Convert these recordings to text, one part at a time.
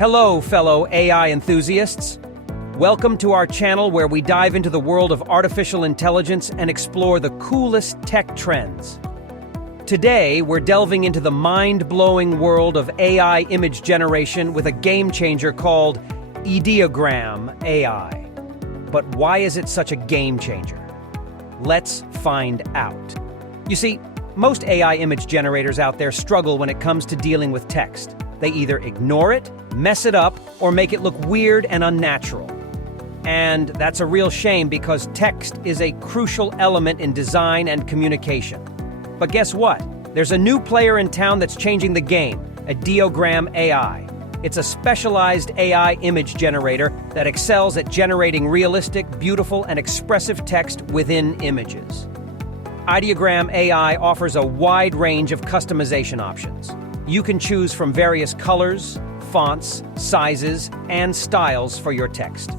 Hello, fellow AI enthusiasts. Welcome to our channel where we dive into the world of artificial intelligence and explore the coolest tech trends. Today, we're delving into the mind-blowing world of AI image generation with a game-changer called Ideogram AI. But why is it such a game-changer? Let's find out. You see, most AI image generators out there struggle when it comes to dealing with text. They either ignore it, mess it up, or make it look weird and unnatural. And that's a real shame because text is a crucial element in design and communication. But guess what? There's a new player in town that's changing the game, Ideogram AI. It's a specialized AI image generator that excels at generating realistic, beautiful, and expressive text within images. Ideogram AI offers a wide range of customization options. You can choose from various colors, fonts, sizes, and styles for your text.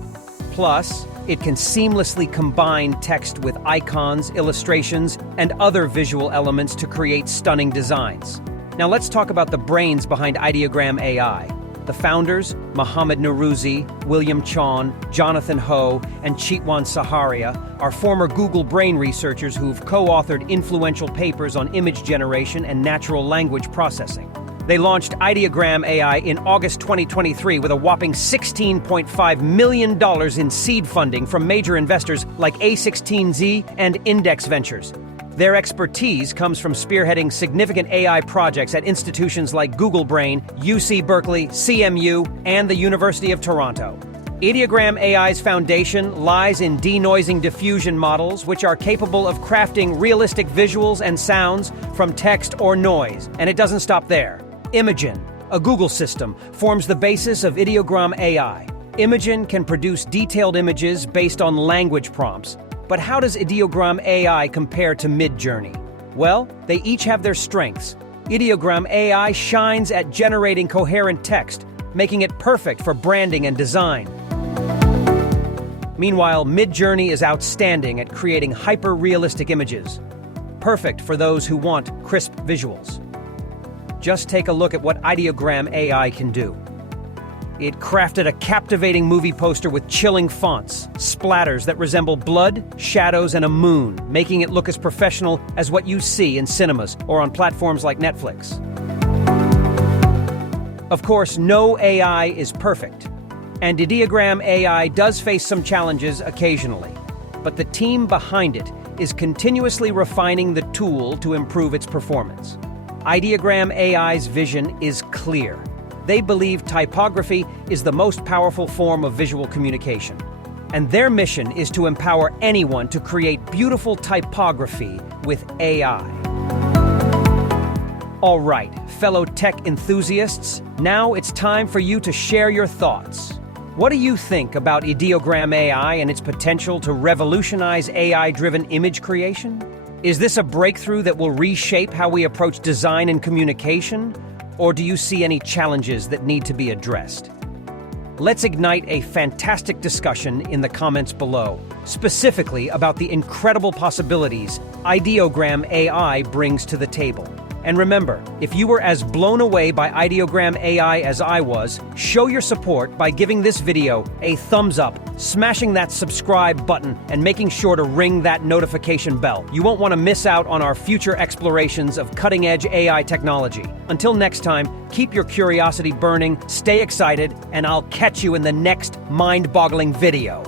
Plus, it can seamlessly combine text with icons, illustrations, and other visual elements to create stunning designs. Now let's talk about the brains behind Ideogram AI. The founders, Mohamed Nourouzi, William Chon, Jonathan Ho, and Chitwan Saharia, are former Google Brain researchers who've co-authored influential papers on image generation and natural language processing. They launched Ideogram AI in August 2023 with a whopping $16.5 million in seed funding from major investors like A16Z and Index Ventures. Their expertise comes from spearheading significant AI projects at institutions like Google Brain, UC Berkeley, CMU, and the University of Toronto. Ideogram AI's foundation lies in denoising diffusion models, which are capable of crafting realistic visuals and sounds from text or noise. And it doesn't stop there. Imagen, a Google system, forms the basis of Ideogram AI. Imagen can produce detailed images based on language prompts. But how does Ideogram AI compare to Midjourney? Well, they each have their strengths. Ideogram AI shines at generating coherent text, making it perfect for branding and design. Meanwhile, Midjourney is outstanding at creating hyper-realistic images, perfect for those who want crisp visuals. Just take a look at what Ideogram AI can do. It crafted a captivating movie poster with chilling fonts, splatters that resemble blood, shadows, and a moon, making it look as professional as what you see in cinemas or on platforms like Netflix. Of course, no AI is perfect, and Ideogram AI does face some challenges occasionally, but the team behind it is continuously refining the tool to improve its performance. Ideogram AI's vision is clear. They believe typography is the most powerful form of visual communication, and their mission is to empower anyone to create beautiful typography with AI. All right, fellow tech enthusiasts, now it's time for you to share your thoughts. What do you think about Ideogram AI and its potential to revolutionize AI-driven image creation? Is this a breakthrough that will reshape how we approach design and communication? Or do you see any challenges that need to be addressed? Let's ignite a fantastic discussion in the comments below, specifically about the incredible possibilities Ideogram AI brings to the table. And remember, if you were as blown away by Ideogram AI as I was, show your support by giving this video a thumbs up, smashing that subscribe button, and making sure to ring that notification bell. You won't want to miss out on our future explorations of cutting-edge AI technology. Until next time, keep your curiosity burning, stay excited, and I'll catch you in the next mind-boggling video.